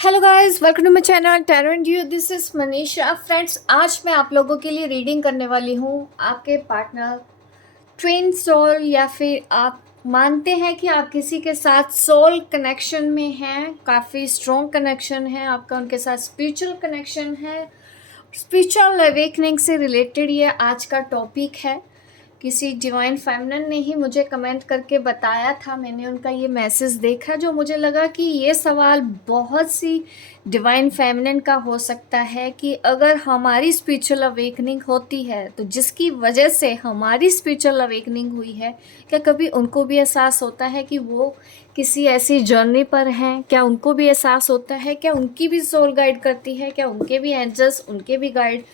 Hello guys, welcome to my channel tarot and you. This is Manisha. Friends, आज मैं आप लोगों के लिए रीडिंग करने वाली हूँ। आपके पार्टनर, ट्विन सोल, या फिर आप मानते हैं कि आप किसी के साथ सोल कनेक्शन में हैं, काफ़ी स्ट्रॉन्ग कनेक्शन है आपका उनके साथ, स्पिरिचुअल कनेक्शन है, स्पिरिचुअल अवेकनिंग से रिलेटेड ये आज का टॉपिक है। किसी डिवाइन फेमिनिन ने ही मुझे कमेंट करके बताया था, मैंने उनका ये मैसेज देखा, जो मुझे लगा कि ये सवाल बहुत सी डिवाइन फेमिनिन का हो सकता है कि अगर हमारी स्पिरिचुअल अवेकनिंग होती है तो जिसकी वजह से हमारी स्पिरिचुअल अवेकनिंग हुई है, क्या कभी उनको भी एहसास होता है कि वो किसी ऐसी जर्नी पर हैं? क्या उनको भी एहसास होता है? क्या उनकी भी सोल गाइड करती है? क्या उनके भी एंजल्स उनके भी गाइड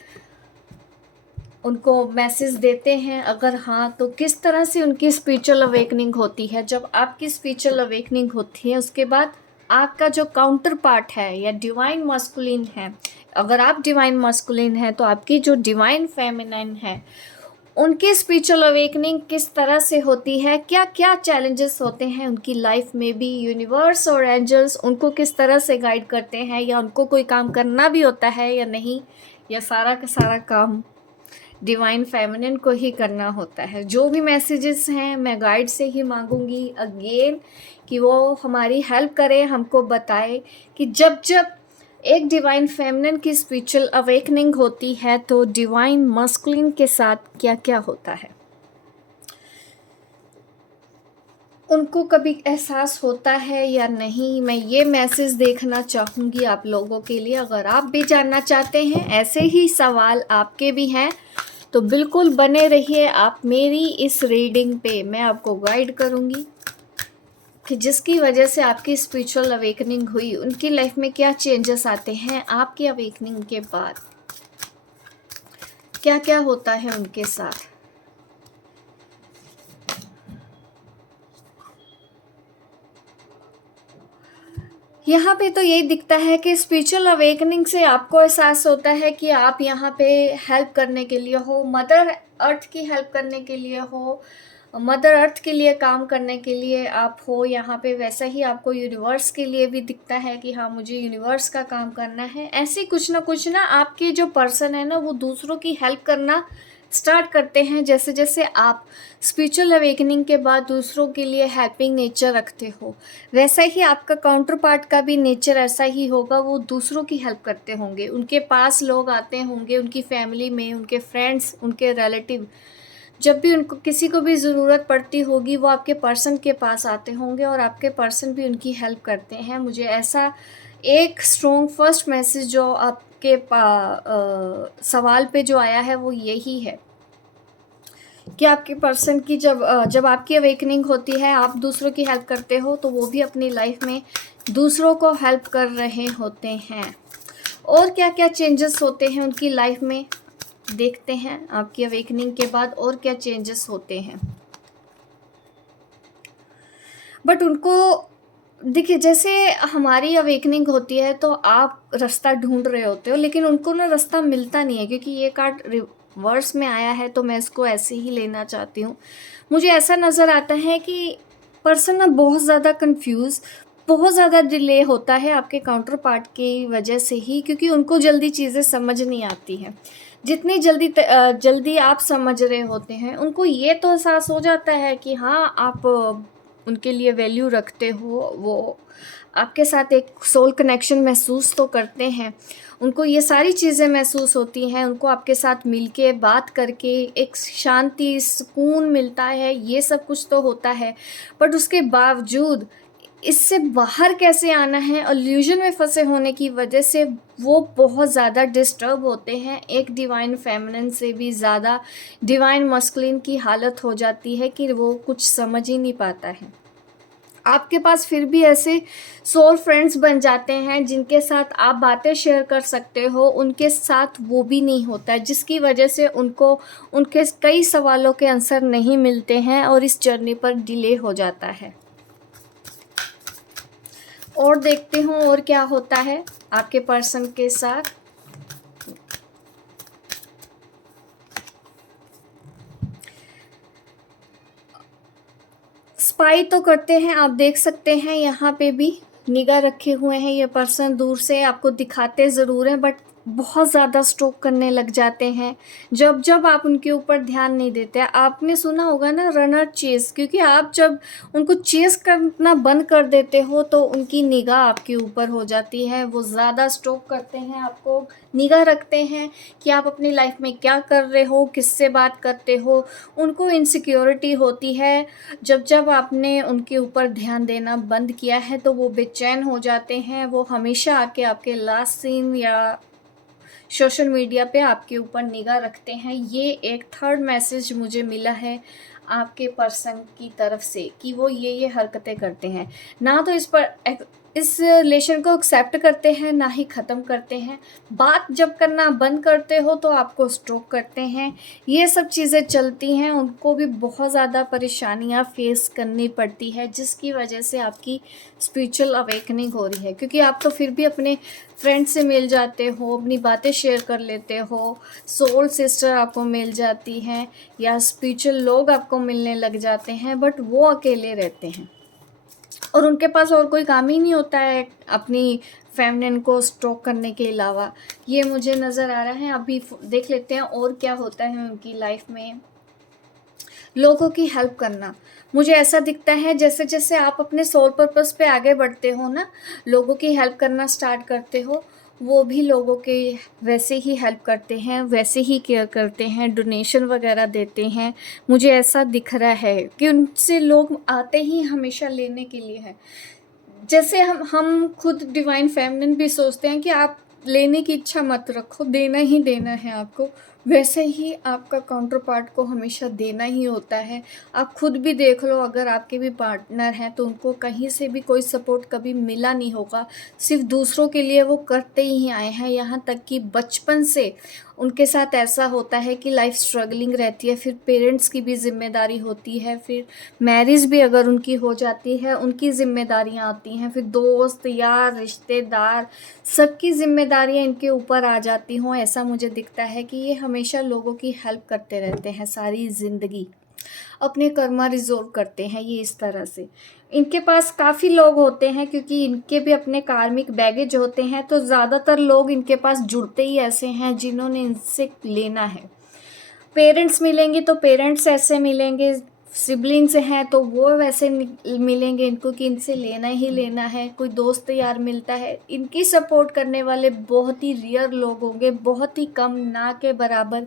उनको मैसेज देते हैं? अगर हाँ, तो किस तरह से उनकी स्पिरिचुअल अवेकनिंग होती है? जब आपकी स्पिरिचुअल अवेकनिंग होती है, उसके बाद आपका जो काउंटर पार्ट है या डिवाइन मस्कुलिन है, अगर आप डिवाइन मस्कुलिन है तो आपकी जो डिवाइन फेमिनिन है, उनकी स्पिरिचुअल अवेकनिंग किस तरह से होती है? क्या क्या चैलेंजेस होते हैं उनकी लाइफ में भी? यूनिवर्स और एंजल्स उनको किस तरह से गाइड करते हैं, या उनको कोई काम करना भी होता है या नहीं, या सारा का सारा काम डिवाइन फेमिनिन को ही करना होता है? जो भी मैसेजेस हैं मैं गाइड से ही मांगूंगी अगेन कि वो हमारी हेल्प करे, हमको बताए कि जब जब एक डिवाइन फेमिनिन की स्पिरिचुअल अवेकनिंग होती है तो डिवाइन मस्कुलिन के साथ क्या क्या होता है। उनको कभी एहसास होता है या नहीं, मैं ये मैसेज देखना चाहूँगी आप लोगों के लिए। अगर आप भी जानना चाहते हैं, ऐसे ही सवाल आपके भी हैं, तो बिल्कुल बने रहिए आप मेरी इस रीडिंग पे। मैं आपको गाइड करूँगी कि जिसकी वजह से आपकी स्पिरिचुअल अवेकनिंग हुई, उनकी लाइफ में क्या चेंजेस आते हैं आपकी अवेकनिंग के बाद, क्या क्या होता है उनके साथ। यहाँ पे तो यही दिखता है कि स्पिरिचुअल अवेकनिंग से आपको एहसास होता है कि आप यहाँ पे हेल्प करने के लिए हो, मदर अर्थ की हेल्प करने के लिए हो, मदर अर्थ के लिए काम करने के लिए आप हो यहाँ पे। वैसा ही आपको यूनिवर्स के लिए भी दिखता है कि हाँ, मुझे यूनिवर्स का काम करना है। ऐसे कुछ ना आपके जो पर्सन है ना, वो दूसरों की हेल्प करना स्टार्ट करते हैं। जैसे जैसे आप स्पिरिचुअल अवेकनिंग के बाद दूसरों के लिए हेल्पिंग नेचर रखते हो, वैसा ही आपका काउंटर पार्ट का भी नेचर ऐसा ही होगा। वो दूसरों की हेल्प करते होंगे, उनके पास लोग आते होंगे, उनकी फैमिली में, उनके फ्रेंड्स, उनके रिलेटिव, जब भी उनको किसी को भी ज़रूरत पड़ती होगी, वो आपके पर्सन के पास आते होंगे और आपके पर्सन भी उनकी हेल्प करते हैं। मुझे ऐसा एक स्ट्रॉन्ग फर्स्ट मैसेज जो आपके सवाल पे जो आया है वो यही है कि आपके पर्सन की जब आपकी अवेकनिंग होती है, आप दूसरों की हेल्प करते हो, तो वो भी अपनी लाइफ में दूसरों को हेल्प कर रहे होते हैं। और क्या क्या चेंजेस होते हैं उनकी लाइफ में, देखते हैं आपकी अवेकनिंग के बाद और क्या चेंजेस होते हैं। बट उनको देखिए, जैसे हमारी अवेकनिंग होती है तो आप रास्ता ढूंढ रहे होते हो, लेकिन उनको ना रास्ता मिलता नहीं है, क्योंकि ये कार्ड रिवर्स में आया है तो मैं इसको ऐसे ही लेना चाहती हूँ। मुझे ऐसा नज़र आता है कि पर्सन ना बहुत ज़्यादा कंफ्यूज, बहुत ज़्यादा डिले होता है आपके काउंटर पार्ट की वजह से ही, क्योंकि उनको जल्दी चीज़ें समझ नहीं आती हैं। जितनी जल्दी आप समझ रहे होते हैं, उनको ये तो एहसास हो जाता है कि हाँ, आप उनके लिए वैल्यू रखते हो, वो आपके साथ एक सोल कनेक्शन महसूस तो करते हैं। उनको ये सारी चीज़ें महसूस होती हैं, उनको आपके साथ मिलके बात करके एक शांति, सुकून मिलता है, ये सब कुछ तो होता है। बट उसके बावजूद इससे बाहर कैसे आना है, इल्यूजन में फंसे होने की वजह से वो बहुत ज़्यादा डिस्टर्ब होते हैं। एक डिवाइन फेमिनिन से भी ज़्यादा डिवाइन मस्कुलिन की हालत हो जाती है कि वो कुछ समझ ही नहीं पाता है। आपके पास फिर भी ऐसे सोल फ्रेंड्स बन जाते हैं जिनके साथ आप बातें शेयर कर सकते हो, उनके साथ वो भी नहीं होता है, जिसकी वजह से उनको उनके कई सवालों के आंसर नहीं मिलते हैं और इस जर्नी पर डिले हो जाता है। और देखते हूँ और क्या होता है आपके पर्सन के साथ। स्पाई तो करते हैं, आप देख सकते हैं यहाँ पे भी निगाह रखे हुए हैं ये पर्सन, दूर से आपको दिखाते ज़रूर हैं बट बहुत ज़्यादा स्टॉक करने लग जाते हैं। जब जब आप उनके ऊपर ध्यान नहीं देते, आपने सुना होगा ना रनर चेज़, क्योंकि आप जब उनको चेज़ करना बंद कर देते हो तो उनकी निगाह आपके ऊपर हो जाती है। वो ज़्यादा स्टॉक करते हैं, आपको निगाह रखते हैं कि आप अपनी लाइफ में क्या कर रहे हो, किससे बात करते हो। उनको इनसिक्योरिटी होती है। जब जब आपने उनके ऊपर ध्यान देना बंद किया है तो वो बेचैन हो जाते हैं। वो हमेशा आके आपके लास्ट सीन या सोशल मीडिया पे आपके ऊपर निगाह रखते हैं। ये एक थर्ड मैसेज मुझे मिला है आपके पर्सन की तरफ से कि वो ये हरकतें करते हैं। ना तो इस रिलेशन को एक्सेप्ट करते हैं, ना ही ख़त्म करते हैं। बात जब करना बंद करते हो तो आपको स्टॉक करते हैं। ये सब चीज़ें चलती हैं, उनको भी बहुत ज़्यादा परेशानियाँ फेस करनी पड़ती है, जिसकी वजह से आपकी स्पिरिचुअल अवेकनिंग हो रही है। क्योंकि आप तो फिर भी अपने फ्रेंड से मिल जाते हो, अपनी बातें शेयर कर लेते हो, सोल सिस्टर आपको मिल जाती हैं या स्पिरिचुअल लोग आपको मिलने लग जाते हैं, बट वो अकेले रहते हैं और उनके पास और कोई काम ही नहीं होता है अपनी फेमिनिन को स्टॉक करने के अलावा। ये मुझे नज़र आ रहा है। अभी देख लेते हैं और क्या होता है उनकी लाइफ में। लोगों की हेल्प करना, मुझे ऐसा दिखता है जैसे जैसे आप अपने सोल पर्पस पे आगे बढ़ते हो ना, लोगों की हेल्प करना स्टार्ट करते हो, वो भी लोगों के वैसे ही हेल्प करते हैं, वैसे ही केयर करते हैं, डोनेशन वगैरह देते हैं। मुझे ऐसा दिख रहा है कि उनसे लोग आते ही हमेशा लेने के लिए हैं। जैसे हम खुद डिवाइन फेमिनिन भी सोचते हैं कि आप लेने की इच्छा मत रखो, देना ही देना है आपको, वैसे ही आपका काउंटर पार्ट को हमेशा देना ही होता है। आप खुद भी देख लो, अगर आपके भी पार्टनर हैं तो उनको कहीं से भी कोई सपोर्ट कभी मिला नहीं होगा, सिर्फ दूसरों के लिए वो करते ही आए हैं। यहाँ तक कि बचपन से उनके साथ ऐसा होता है कि लाइफ स्ट्रगलिंग रहती है, फिर पेरेंट्स की भी जिम्मेदारी होती है, फिर मैरिज भी अगर उनकी हो जाती है उनकी जिम्मेदारियां आती हैं, फिर दोस्त यार रिश्तेदार सबकी जिम्मेदारियां इनके ऊपर आ जाती हों। ऐसा मुझे दिखता है कि ये हमेशा लोगों की हेल्प करते रहते हैं सारी ज़िंदगी, अपने कर्मा रिजोल्व करते हैं ये इस तरह से। इनके पास काफ़ी लोग होते हैं क्योंकि इनके भी अपने कार्मिक बैगेज होते हैं, तो ज़्यादातर लोग इनके पास जुड़ते ही ऐसे हैं जिन्होंने इनसे लेना है। पेरेंट्स मिलेंगे तो पेरेंट्स ऐसे मिलेंगे, सिबलिंग्स हैं तो वो वैसे मिलेंगे इनको कि इनसे लेना ही लेना है। कोई दोस्त यार मिलता है, इनकी सपोर्ट करने वाले बहुत ही रेयर लोग होंगे, बहुत ही कम, ना के बराबर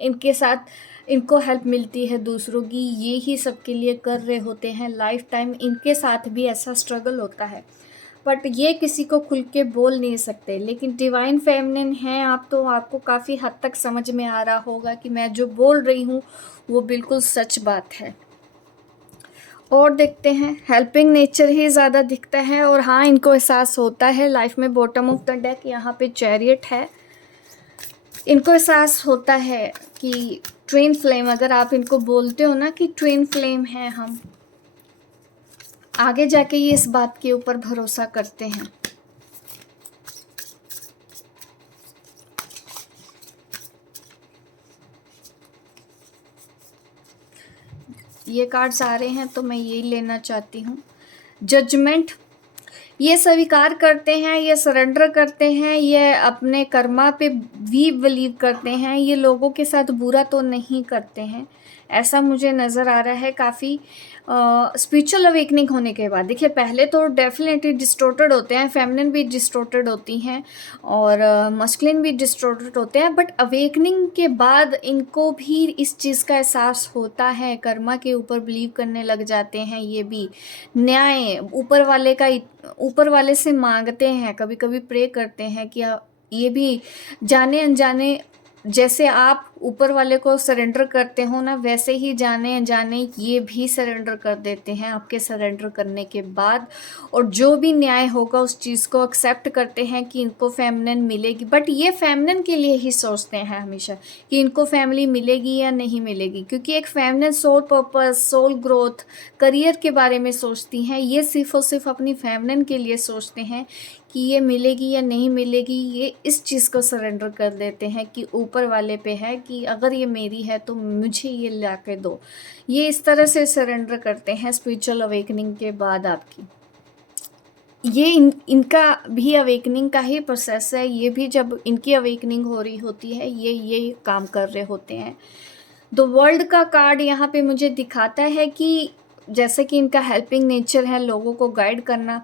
इनके साथ इनको हेल्प मिलती है दूसरों की। ये ही सबके लिए कर रहे होते हैं, लाइफ टाइम इनके साथ भी ऐसा स्ट्रगल होता है, बट ये किसी को खुल के बोल नहीं सकते। लेकिन डिवाइन फेमिनिन हैं आप तो आपको काफ़ी हद तक समझ में आ रहा होगा कि मैं जो बोल रही हूँ वो बिल्कुल सच बात है। और देखते हैं, हेल्पिंग नेचर ही ज़्यादा दिखता है। और हाँ, इनको एहसास होता है लाइफ में, बॉटम ऑफ द डेक यहाँ पे चैरियट है, इनको एहसास होता है कि ट्विन फ्लेम, अगर आप इनको बोलते हो ना कि ट्विन फ्लेम है हम, आगे जाके ये इस बात के ऊपर भरोसा करते हैं। ये कार्ड्स आ रहे हैं तो मैं यही लेना चाहती हूँ। जजमेंट, ये स्वीकार करते हैं, ये सरेंडर करते हैं, ये अपने कर्मा पे भी बिलीव करते हैं, ये लोगों के साथ बुरा तो नहीं करते हैं, ऐसा मुझे नज़र आ रहा है। काफ़ी स्पिरिचुअल अवेकनिंग होने के बाद, देखिए पहले तो डेफिनेटली डिस्टोर्टेड होते हैं, फेमिनिन भी डिस्टोर्टेड होती हैं और मस्कुलिन भी डिस्टोर्टेड होते हैं, बट अवेकनिंग के बाद इनको भी इस चीज़ का एहसास होता है, कर्मा के ऊपर बिलीव करने लग जाते हैं। ये भी न्याय ऊपर वाले से मांगते हैं, कभी कभी प्रे करते हैं कि ये भी जाने अनजाने, जैसे आप ऊपर वाले को सरेंडर करते हो ना, वैसे ही जाने अनजाने ये भी सरेंडर कर देते हैं आपके सरेंडर करने के बाद। और जो भी न्याय होगा उस चीज़ को एक्सेप्ट करते हैं कि इनको फेमिनिन मिलेगी, बट ये फेमिनिन के लिए ही सोचते हैं हमेशा कि इनको फैमिली मिलेगी या नहीं मिलेगी, क्योंकि एक feminine soul purpose, soul growth, career के बारे में सोचती हैं। ये सिर्फ और सिर्फ अपनी फेमिनिन के लिए सोचते हैं कि ये मिलेगी या नहीं मिलेगी। ये इस चीज़ को सरेंडर कर देते हैं कि ऊपर वाले पे है कि अगर ये मेरी है तो मुझे ये ला के दो। ये इस तरह से सरेंडर करते हैं स्पिरिचुअल अवेकनिंग के बाद आपकी। ये इनका भी अवेकनिंग का ही प्रोसेस है। ये भी जब इनकी अवेकनिंग हो रही होती है, ये काम कर रहे होते हैं। द वर्ल्ड का कार्ड यहाँ पे मुझे दिखाता है कि जैसे कि इनका हेल्पिंग नेचर है, लोगों को गाइड करना।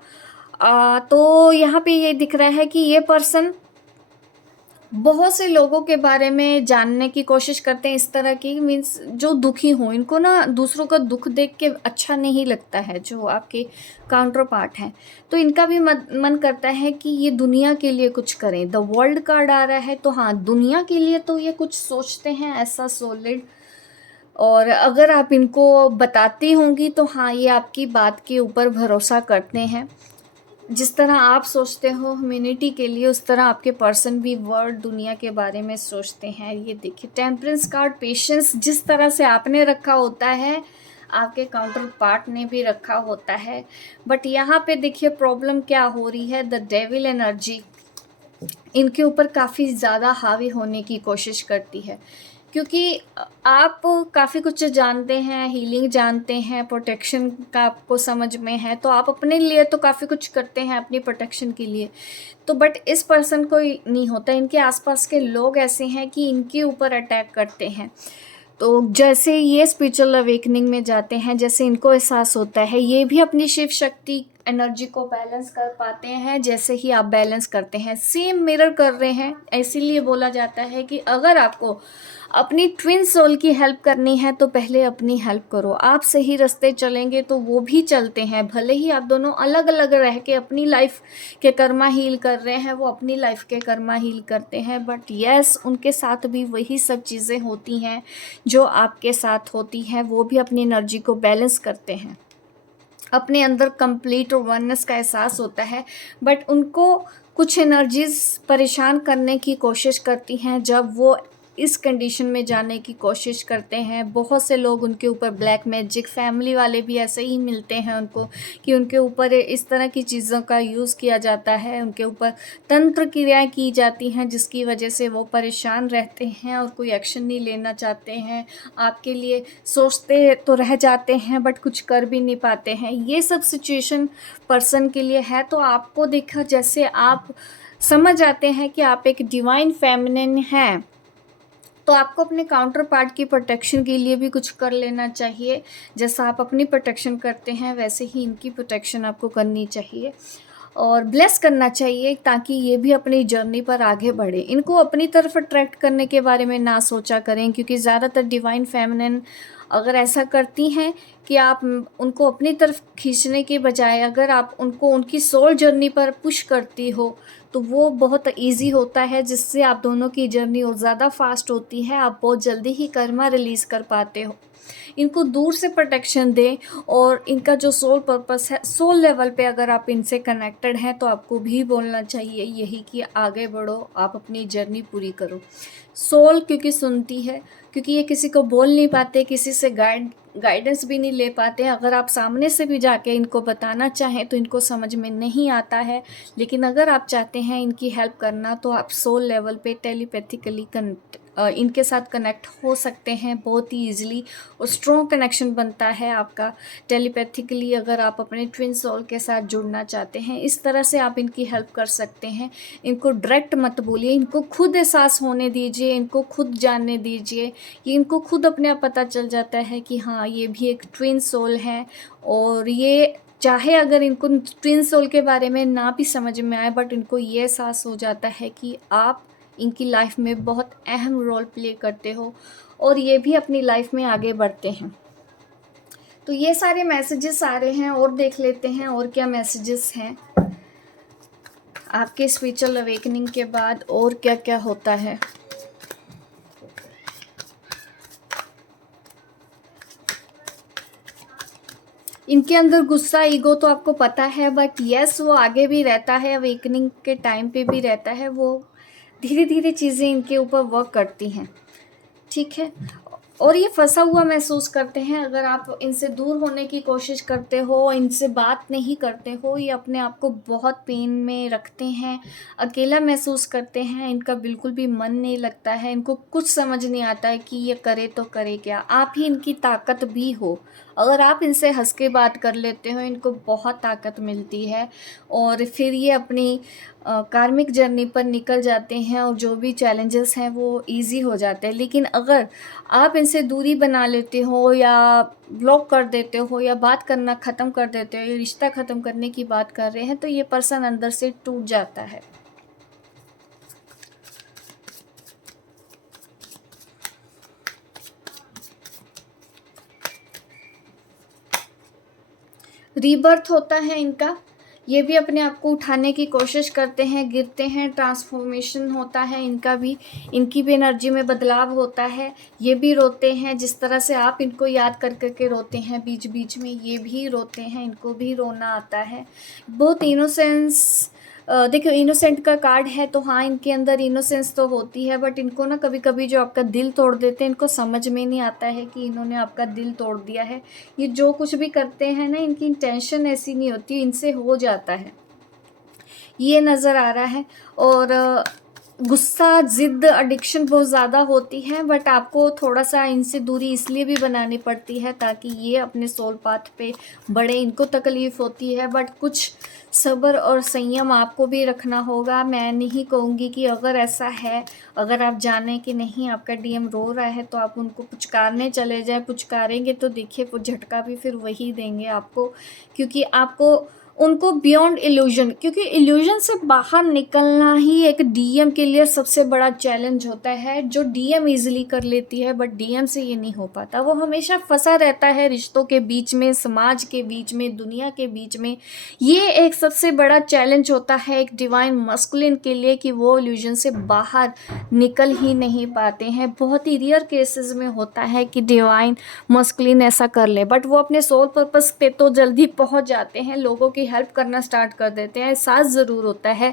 तो यहाँ पे ये दिख रहा है कि ये पर्सन बहुत से लोगों के बारे में जानने की कोशिश करते हैं, इस तरह की मीन्स जो दुखी हों। इनको ना दूसरों का दुख देख के अच्छा नहीं लगता है, जो आपके काउंटर पार्ट हैं। तो इनका भी मन करता है कि ये दुनिया के लिए कुछ करें। द वर्ल्ड कार्ड आ रहा है, तो हाँ, दुनिया के लिए तो ये कुछ सोचते हैं ऐसा सॉलिड। और अगर आप इनको बताती होंगी तो हाँ, ये आपकी बात के ऊपर भरोसा करते हैं। जिस तरह आप सोचते हो ह्यूमैनिटी के लिए, उस तरह आपके पर्सन भी वर्ल्ड दुनिया के बारे में सोचते हैं। ये देखिए टेम्परेंस कार्ड, पेशेंस जिस तरह से आपने रखा होता है, आपके काउंटर पार्ट ने भी रखा होता है। बट यहाँ पे देखिए प्रॉब्लम क्या हो रही है, द डेविल एनर्जी इनके ऊपर काफ़ी ज़्यादा हावी होने की कोशिश करती है। क्योंकि आप काफ़ी कुछ जानते हैं, हीलिंग जानते हैं, प्रोटेक्शन का आपको समझ में है, तो आप अपने लिए तो काफ़ी कुछ करते हैं अपनी प्रोटेक्शन के लिए। तो बट इस पर्सन को नहीं होता। इनके आसपास के लोग ऐसे हैं कि इनके ऊपर अटैक करते हैं। तो जैसे ये स्पिरिचुअल अवेकनिंग में जाते हैं, जैसे इनको एहसास होता है, ये भी अपनी शिव शक्ति एनर्जी को बैलेंस कर पाते हैं जैसे ही आप बैलेंस करते हैं। सेम मिरर कर रहे हैं। इसीलिए बोला जाता है कि अगर आपको अपनी ट्विन सोल की हेल्प करनी है तो पहले अपनी हेल्प करो। आप सही रास्ते चलेंगे तो वो भी चलते हैं। भले ही आप दोनों अलग अलग रह के अपनी लाइफ के कर्मा हील कर रहे हैं, वो अपनी लाइफ के कर्मा हील करते हैं। बट यस, उनके साथ भी वही सब चीज़ें होती हैं जो आपके साथ होती हैं। वो भी अपनी एनर्जी को बैलेंस करते हैं, अपने अंदर कंप्लीट और वननेस का एहसास होता है। बट उनको कुछ एनर्जीज परेशान करने की कोशिश करती हैं जब वो इस कंडीशन में जाने की कोशिश करते हैं। बहुत से लोग उनके ऊपर ब्लैक मैजिक, फैमिली वाले भी ऐसे ही मिलते हैं उनको कि उनके ऊपर इस तरह की चीज़ों का यूज़ किया जाता है, उनके ऊपर तंत्र क्रियाएं की जाती हैं जिसकी वजह से वो परेशान रहते हैं और कोई एक्शन नहीं लेना चाहते हैं। आपके लिए सोचते तो रह जाते हैं बट कुछ कर भी नहीं पाते हैं। ये सब सिचुएशन पर्सन के लिए है। तो आपको देखा जैसे आप समझ आते हैं कि आप एक डिवाइन फेमिनिन हैं, तो आपको अपने काउंटर पार्ट की प्रोटेक्शन के लिए भी कुछ कर लेना चाहिए। जैसा आप अपनी प्रोटेक्शन करते हैं वैसे ही इनकी प्रोटेक्शन आपको करनी चाहिए और ब्लेस करना चाहिए ताकि ये भी अपनी जर्नी पर आगे बढ़े। इनको अपनी तरफ अट्रैक्ट करने के बारे में ना सोचा करें, क्योंकि ज़्यादातर डिवाइन फेमिनिन अगर ऐसा करती हैं कि आप उनको अपनी तरफ खींचने के बजाय अगर आप उनको उनकी सोल जर्नी पर पुश करती हो तो वो बहुत इजी होता है, जिससे आप दोनों की जर्नी और ज़्यादा फास्ट होती है। आप बहुत जल्दी ही कर्मा रिलीज़ कर पाते हो। इनको दूर से प्रोटेक्शन दें और इनका जो सोल पर्पस है, सोल लेवल पे अगर आप इनसे कनेक्टेड हैं तो आपको भी बोलना चाहिए यही कि आगे बढ़ो, आप अपनी जर्नी पूरी करो। सोल क्योंकि सुनती है, क्योंकि ये किसी को बोल नहीं पाते, किसी से गाइडेंस भी नहीं ले पाते। अगर आप सामने से भी जाके इनको बताना चाहें तो इनको समझ में नहीं आता है। लेकिन अगर आप चाहते हैं इनकी हेल्प करना तो आप सोल लेवल पे टेलीपैथिकली इनके साथ कनेक्ट हो सकते हैं बहुत ही ईजिली और स्ट्रॉन्ग कनेक्शन बनता है आपका टेलीपैथिकली। अगर आप अपने ट्विन सोल के साथ जुड़ना चाहते हैं, इस तरह से आप इनकी हेल्प कर सकते हैं। इनको डायरेक्ट मत बोलिए, इनको खुद एहसास होने दीजिए, इनको खुद जानने दीजिए। ये इनको खुद अपने आप पता चल जाता है कि हाँ, ये भी एक ट्विन सोल है। और ये चाहे अगर इनको ट्विन सोल के बारे में ना भी समझ में आए, बट इनको ये एहसास हो जाता है कि आप इनकी लाइफ में बहुत अहम रोल प्ले करते हो और ये भी अपनी लाइफ में आगे बढ़ते हैं। तो ये सारे मैसेजेस आ रहे हैं और देख लेते हैं और क्या मैसेजेस हैं आपके स्पिरिचुअल अवेकनिंग के बाद, और क्या क्या होता है। इनके अंदर गुस्सा, ईगो तो आपको पता है, बट यस वो आगे भी रहता है, अवेकनिंग के टाइम पे भी रहता है। वो धीरे धीरे चीज़ें इनके ऊपर वर्क करती हैं, ठीक है। और ये फंसा हुआ महसूस करते हैं। अगर आप इनसे दूर होने की कोशिश करते हो, इनसे बात नहीं करते हो, ये अपने आप को बहुत पेन में रखते हैं, अकेला महसूस करते हैं। इनका बिल्कुल भी मन नहीं लगता है, इनको कुछ समझ नहीं आता है कि ये करे तो करे क्या। आप ही इनकी ताकत भी हो, अगर आप इनसे हंस के बात कर लेते हो, इनको बहुत ताकत मिलती है और फिर ये अपनी कार्मिक जर्नी पर निकल जाते हैं और जो भी चैलेंजेस हैं वो इजी हो जाते हैं। लेकिन अगर आप इनसे दूरी बना लेते हो या ब्लॉक कर देते हो या बात करना ख़त्म कर देते हो या रिश्ता ख़त्म करने की बात कर रहे हैं, तो ये पर्सन अंदर से टूट जाता है। रीबर्थ होता है इनका, ये भी अपने आप को उठाने की कोशिश करते हैं, गिरते हैं, ट्रांसफॉर्मेशन होता है इनका भी, इनकी भी एनर्जी में बदलाव होता है। ये भी रोते हैं, जिस तरह से आप इनको याद कर करके रोते हैं बीच बीच में, ये भी रोते हैं, इनको भी रोना आता है। बहुत इनोसेंस, देखो इनोसेंट का कार्ड है तो हाँ, इनके अंदर इनोसेंस तो होती है, बट इनको ना कभी कभी जो आपका दिल तोड़ देते हैं, इनको समझ में नहीं आता है कि इन्होंने आपका दिल तोड़ दिया है। ये जो कुछ भी करते हैं ना, इनकी इंटेंशन ऐसी नहीं होती, इनसे हो जाता है, ये नज़र आ रहा है। और गुस्सा, ज़िद, एडिक्शन बहुत ज़्यादा होती है, बट आपको थोड़ा सा इनसे दूरी इसलिए भी बनानी पड़ती है ताकि ये अपने सोल पाथ पे बढ़े। इनको तकलीफ़ होती है, बट कुछ सब्र और संयम आपको भी रखना होगा। मैं नहीं कहूँगी कि अगर ऐसा है, अगर आप जानें कि नहीं आपका डीएम रो रहा है तो आप उनको पुचकारने चले जाएं। पुचकारेंगे तो देखिए वो झटका भी फिर वही देंगे आपको, क्योंकि आपको उनको बियॉन्ड इल्यूजन, क्योंकि इल्यूजन से बाहर निकलना ही एक डीएम के लिए सबसे बड़ा चैलेंज होता है, जो डीएम इजीली कर लेती है, बट डीएम से ये नहीं हो पाता। वो हमेशा फंसा रहता है रिश्तों के बीच में, समाज के बीच में, दुनिया के बीच में। ये एक सबसे बड़ा चैलेंज होता है एक डिवाइन मस्कुलिन के लिए कि वो इल्यूजन से बाहर निकल ही नहीं पाते हैं। बहुत ही रेयर केसेस में होता है कि डिवाइन मस्कुलिन ऐसा कर ले, बट वो अपने सोल पर्पस पे तो जल्दी पहुंच जाते हैं, लोगों की हेल्प करना स्टार्ट कर देते हैं। एहसास ज़रूर होता है,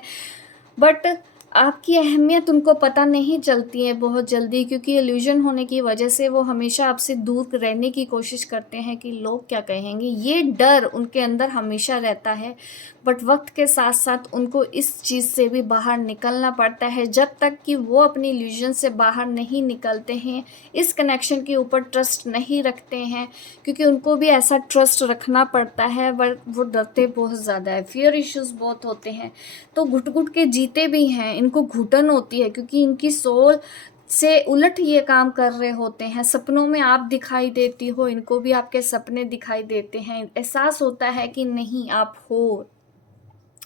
बट आपकी अहमियत उनको पता नहीं चलती है बहुत जल्दी, क्योंकि इल्यूजन होने की वजह से वो हमेशा आपसे दूर रहने की कोशिश करते हैं कि लोग क्या कहेंगे। ये डर उनके अंदर हमेशा रहता है, बट वक्त के साथ साथ उनको इस चीज़ से भी बाहर निकलना पड़ता है। जब तक कि वो अपनी इल्यूजन से बाहर नहीं निकलते हैं, इस कनेक्शन के ऊपर ट्रस्ट नहीं रखते हैं, क्योंकि उनको भी ऐसा ट्रस्ट रखना पड़ता है, बट वो डरते बहुत ज़्यादा है, फियर इश्यूज़ बहुत होते हैं, तो घुट घुट के जीते भी हैं। इनको घुटन होती है क्योंकि इनकी सोल से उलट ये काम कर रहे होते हैं। सपनों में आप दिखाई देती हो, इनको भी आपके सपने दिखाई देते हैं। एहसास होता है कि नहीं आप हो,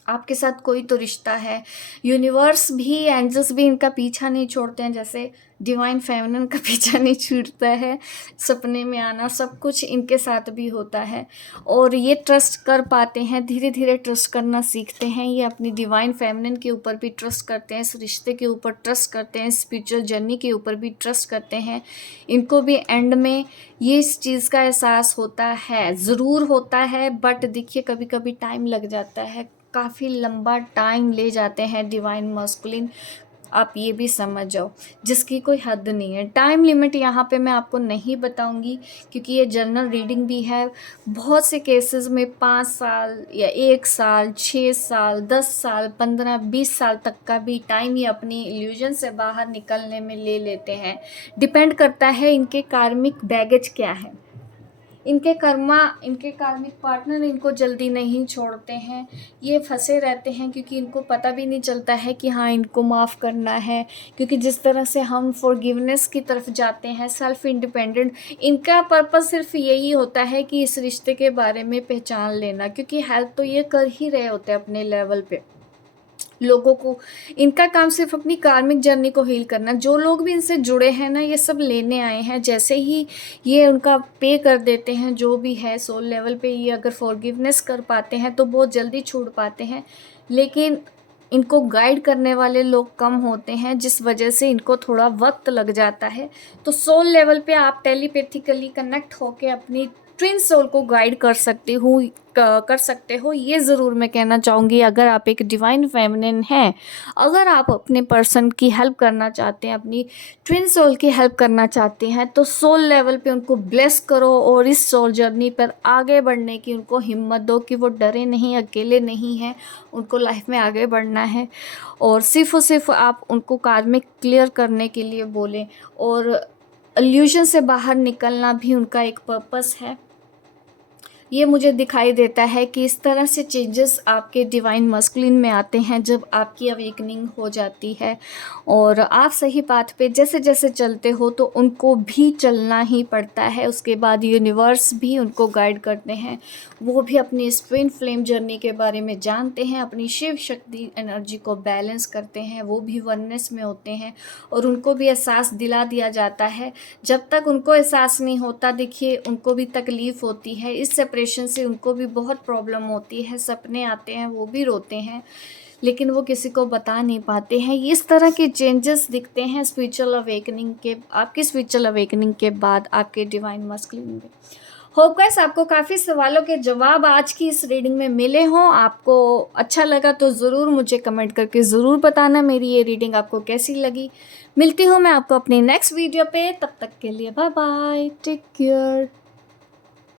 आपके साथ कोई तो रिश्ता है। यूनिवर्स भी, एंजल्स भी इनका पीछा नहीं छोड़ते हैं, जैसे डिवाइन फेमिनिन का पीछा नहीं छूटता है। सपने में आना, सब कुछ इनके साथ भी होता है और ये ट्रस्ट कर पाते हैं, धीरे धीरे ट्रस्ट करना सीखते हैं। ये अपनी डिवाइन फेमिनिन के ऊपर भी ट्रस्ट करते हैं, इस रिश्ते के ऊपर ट्रस्ट करते हैं, स्पिरिचुअल जर्नी के ऊपर भी ट्रस्ट करते हैं। इनको भी एंड में ये इस चीज़ का एहसास होता है, ज़रूर होता है, बट देखिए कभी कभी टाइम लग जाता है, काफ़ी लंबा टाइम ले जाते हैं डिवाइन मस्कुलिन। आप ये भी समझ जाओ, जिसकी कोई हद नहीं है। टाइम लिमिट यहाँ पे मैं आपको नहीं बताऊंगी, क्योंकि ये जनरल रीडिंग भी है। बहुत से केसेस में 5 साल या 1 साल, 6 साल, 10 साल, 15, 20 साल तक का भी टाइम ये अपनी इल्यूजन से बाहर निकलने में ले लेते हैं। डिपेंड करता है इनके कार्मिक बैगेज क्या है। इनके कार्मिक पार्टनर इनको जल्दी नहीं छोड़ते हैं, ये फंसे रहते हैं, क्योंकि इनको पता भी नहीं चलता है कि हाँ इनको माफ़ करना है। क्योंकि जिस तरह से हम फॉरगिवनेस की तरफ जाते हैं, सेल्फ इंडिपेंडेंट, इनका पर्पस सिर्फ यही होता है कि इस रिश्ते के बारे में पहचान लेना, क्योंकि हेल्प तो ये कर ही रहे होते हैं अपने लेवल पे लोगों को। इनका काम सिर्फ अपनी कार्मिक जर्नी को हील करना। जो लोग भी इनसे जुड़े हैं ना, ये सब लेने आए हैं। जैसे ही ये उनका पे कर देते हैं जो भी है सोल लेवल पे, ये अगर फॉरगिवनेस कर पाते हैं तो बहुत जल्दी छूट पाते हैं। लेकिन इनको गाइड करने वाले लोग कम होते हैं, जिस वजह से इनको थोड़ा वक्त लग जाता है। तो सोल लेवल पे आप टेलीपैथिकली कनेक्ट होके अपनी ट्विन सोल को गाइड कर सकते हो, ये ज़रूर मैं कहना चाहूँगी। अगर आप एक डिवाइन फेमिनिन हैं, अगर आप अपने पर्सन की हेल्प करना चाहते हैं, अपनी ट्विन सोल की हेल्प करना चाहते हैं, तो सोल लेवल पे उनको ब्लेस करो और इस सोल जर्नी पर आगे बढ़ने की उनको हिम्मत दो कि वो डरे नहीं, अकेले नहीं हैं, उनको लाइफ में आगे बढ़ना है। और सिर्फ आप उनको कार्मिक क्लियर करने के लिए बोलें, और इल्यूजन से बाहर निकलना भी उनका एक पर्पस है। ये मुझे दिखाई देता है कि इस तरह से चेंजेस आपके डिवाइन मस्कुलिन में आते हैं जब आपकी अवेकनिंग हो जाती है और आप सही पाथ पे जैसे जैसे चलते हो तो उनको भी चलना ही पड़ता है। उसके बाद यूनिवर्स भी उनको गाइड करते हैं, वो भी अपनी इस ट्विन फ्लेम जर्नी के बारे में जानते हैं, अपनी शिव शक्ति एनर्जी को बैलेंस करते हैं, वो भी वननेस में होते हैं और उनको भी एहसास दिला दिया जाता है। जब तक उनको एहसास नहीं होता, देखिए उनको भी तकलीफ़ होती है, इस सेपरेशन से उनको भी बहुत प्रॉब्लम होती है, सपने आते हैं, वो भी रोते हैं, लेकिन वो किसी को बता नहीं पाते हैं। इस तरह के चेंजेस दिखते हैं स्पिरिचुअल अवेकनिंग के, आपकी स्पिरिचुअल अवेकनिंग के बाद आपके डिवाइन मस्कुलिन में। होप गाइस आपको काफ़ी सवालों के जवाब आज की इस रीडिंग में मिले हों। आपको अच्छा लगा तो ज़रूर मुझे कमेंट करके ज़रूर बताना मेरी ये रीडिंग आपको कैसी लगी। मिलती हूँ मैं आपको अपनी नेक्स्ट वीडियो पे, तब तक के लिए बाय बाय, टेक केयर।